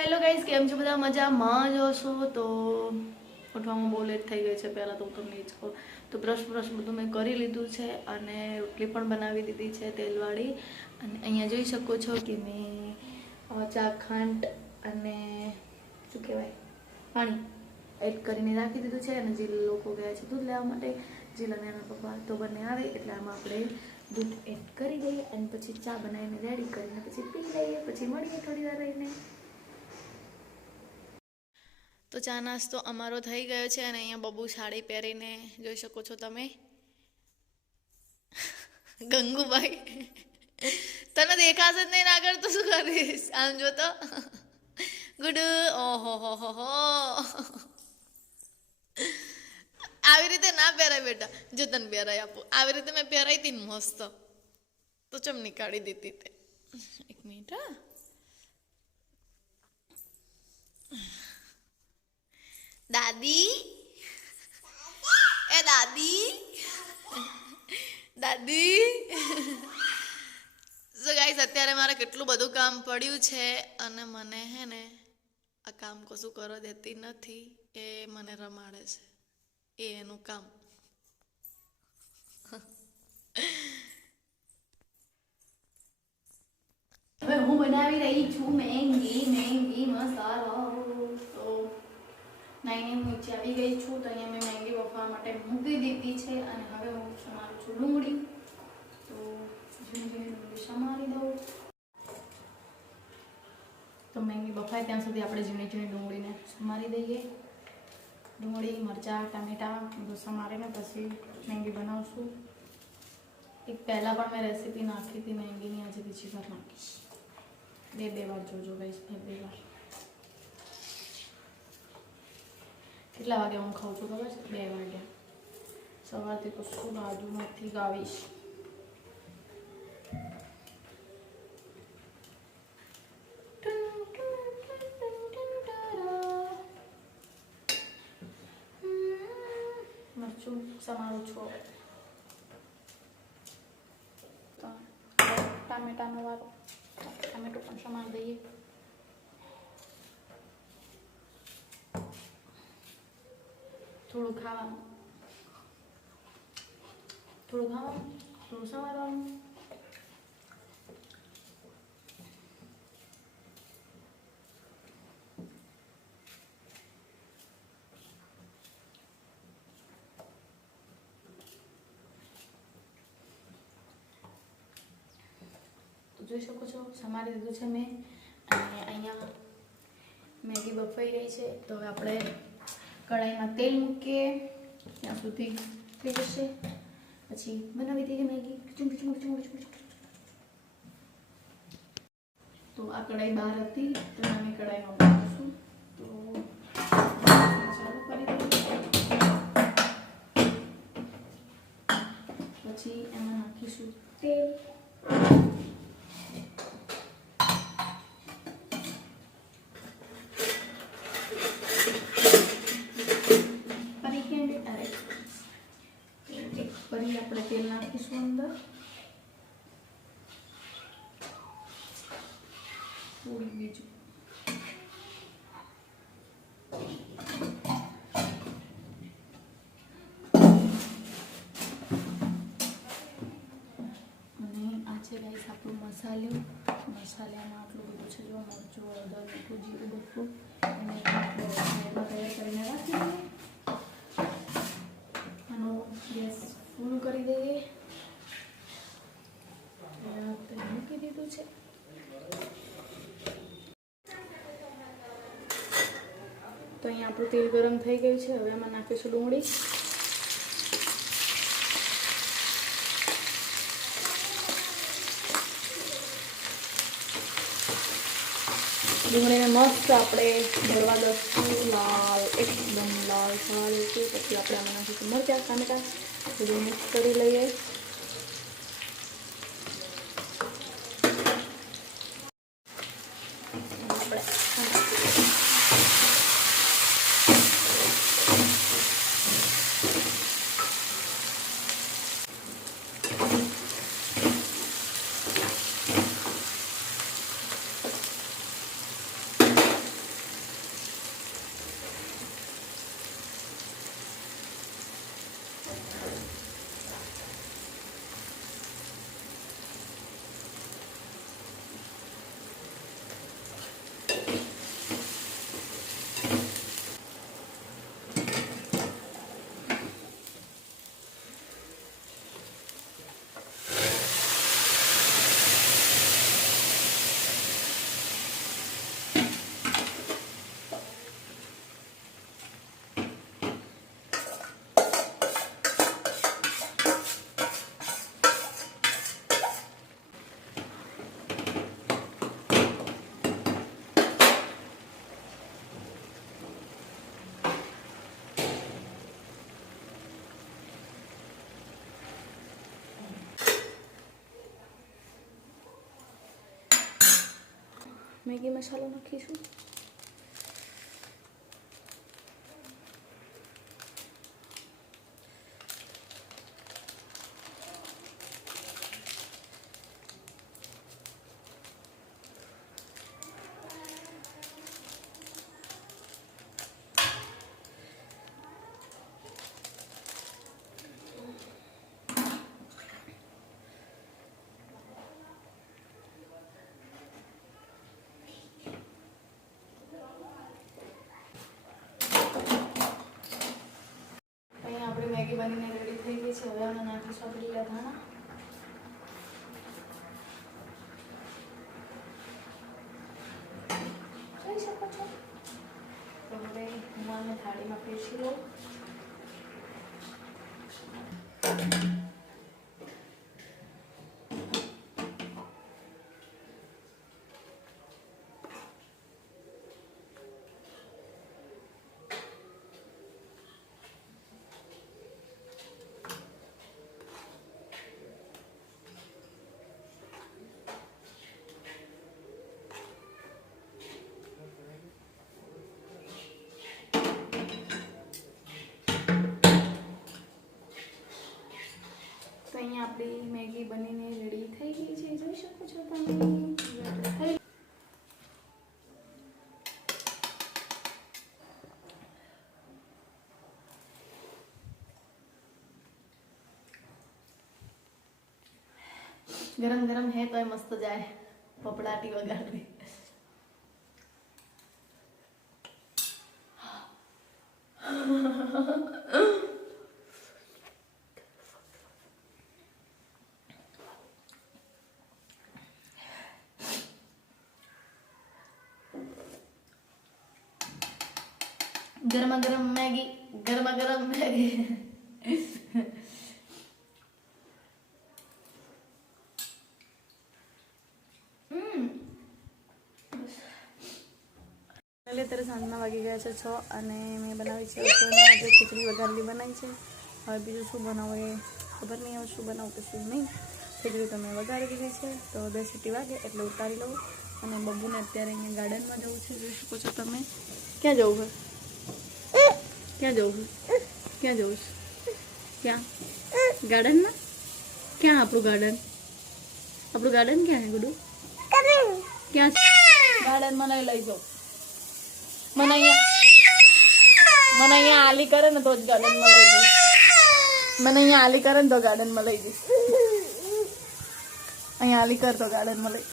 Hello guys કેમ છો બધા? મજામાં જ હશો? તો ઉઠવામાં બહુ લેટ થઈ ગઈ છે. પહેલાં તો હું તમને જ કહું. તો બ્રશ બ્રશ બધું મેં કરી લીધું છે અને રોટલી પણ બનાવી દીધી છે તેલવાળી. અને અહીંયા જોઈ શકો છો કે મેં ચાખંડ અને શું કહેવાય? પાણી એડ કરીને રાખી દીધું છે અને જે લોકો ગયા છે દૂધ લેવા માટે. જીલ અને એના પપ્પા તો બંને આવે, એટલે આમાં આપણે દૂધ એડ કરી દઈએ અને પછી ચા બનાવીને રેડી કરીને પછી પી લઈએ. પછી મળીએ થોડી વાર રહીને. તો ચા નાસ્તો અમારો થઈ ગયો છે અને અહીંયા બબુ સાડી પહેરીને જોઈ શકો છો તમે. ગંગુભાઈ. તને દેખાશે જ નહીં આગળ તો શું કરીશ? આમ જો તો. ગુડ ઓહો, હો હો હો. આવી રીતે ના પહેરાય બેટા. જો તને પહેરાય આપું. આવી રીતે મેં પહેરાઈ હતી મસ્ત. તો ચમ નીકાળી દીધી તે. એક મિનિટ, હા. દાદી એ દાદી દાદી સો ગાઈસ અત્યારે મારે કેટલું બધું કામ પડ્યું છે અને મને હે ને આ કામ કશું કરવા દેતી નથી, એ મને રમાડે છે. એ એનું કામ. હવે હું બનાવી રહી છું મેંગી મેંગી, મસાલો. નાઈને નીચે આવી ગઈ છું તો અહીંયા મેં મેંગી બફવા માટે મૂકી દીધી છે અને હવે હું સમારું છું ડુંગળી. તો ઝીણી ઝીણી ડુંગળી સમારી દઉં. તો મેંગી બફાય ત્યાં સુધી આપણે ઝીણી ઝીણી ડુંગળીને સમારી દઈએ. ડુંગળી, મરચાં, ટામેટાં, બધું સમારીને પછી મેંગી બનાવશું. એક પહેલાં પણ મેં રેસીપી નાખી હતી મેંગીની, આજે બીજી વાર નાખીશ. બે બે વાર જોજો ગઈશ બે બે વાર. કેટલા વાગે હું ખાઉં છું, ખબર છે? બે વાગ્યા સવારથી કશું નથી ગાવીશ. મરચું સમારું છું. ટામેટાનો વારો. ટામેટું પણ સમાર દઈએ. થોડું ખાવાનું થોડું ખાવાનું થોડું સમારવાનું જોઈ શકો છો સમારી દીધું છે મેં અને અહીંયા મેગી બફાઈ રહી છે તો હવે આપણે કઢાઈમાં તેલ મૂકીએ. ત્યાં સુધી થઈ જશે. પછી બનાવી દઈએ મેગી. ચૂંક ચૂંક તો આ કઢાઈ બહાર હતી. તો અમે કઢાઈમાં બનાવીશું તો ચાલુ કરી દઈએ. પછી એમાં નાખીશું તેલ પરી કેન્ડી અરે એક પરી આપણે તેલ નાખીશું અંદર થોડું બીજું અને આ ગાઈસ આપણું મસાલો. મસાલામાં આટલું બધું છે, જો મરચું, હળદર મીઠું જીરું બધું અને આપણે એમાં તૈયાર કરીને રાખી દઈએ આનો ગેસ ફૂલ કરી દઈએ આ તેલ મૂકી દીધું છે તો અહીંયા આપણું તેલ ગરમ થઈ ગયું છે. હવે એમાં નાખીશું ડુંગળી. ડુંગળીને મસ્ત આપણે ભરવા દઈશું. લાલ, એકદમ લાલ સારું પછી આપણે આમાં નાખીશું મરચાં, ટામેટા. બધું મિક્સ કરી લઈએ આપણે મેગી મસાલો નાખીશું અહીંયા આપણી મેગી બનીને રેડી થઈ ગઈ છે. હવે અમે નાખીશું આપણે લીલા ધાણા. જોઈ શકો છો? તો હવે હું આને થાળીમાં પીસી લઉં તો અહીંયા આપણી મેગી બનીને રેડી થઈ ગઈ છે. જોઈ શકો છો તમે. ગરમ ગરમ હે તો મસ્ત જાય પપડાટી વગાડવી. ગરમા ગરમ મેગી, ગરમા ગરમ મેગી. એટલે અત્યારે સાંજના વાગી ગયા છે છ અને મેં બનાવી છે આજે ખીચડી વઘારેલી બનાવી છે. હવે બીજું શું બનાવું એ ખબર નહીં, હવે શું બનાવું કે શું નહીં. ખીચડી તો મેં વઘારી દીધી છે, તો બે સીટી વાગે એટલે ઉતારી લઉં. અને બબ્બુને અત્યારે અહીંયા ગાર્ડનમાં જવું છે, જોઈ શકો છો તમે. ક્યાં જવું છે ક્યાં જવું ક્યાં જવું છે? ક્યાં? ગાર્ડનમાં? ક્યાં આપણું ગાર્ડન? આપણું ગાર્ડન ક્યાં છે ગુડુ? ક્યાં છે? ગાર્ડનમાં નહીં લઈ જાઉં. મને અહીંયા મને અહીંયા આલી કરે ને તો જ ગાર્ડનમાં લઈ જઈશ. મને અહીંયા આલી કરે ને તો ગાર્ડનમાં લઈ જઈશ. અહીંયા આલી કર તો ગાર્ડનમાં લઈ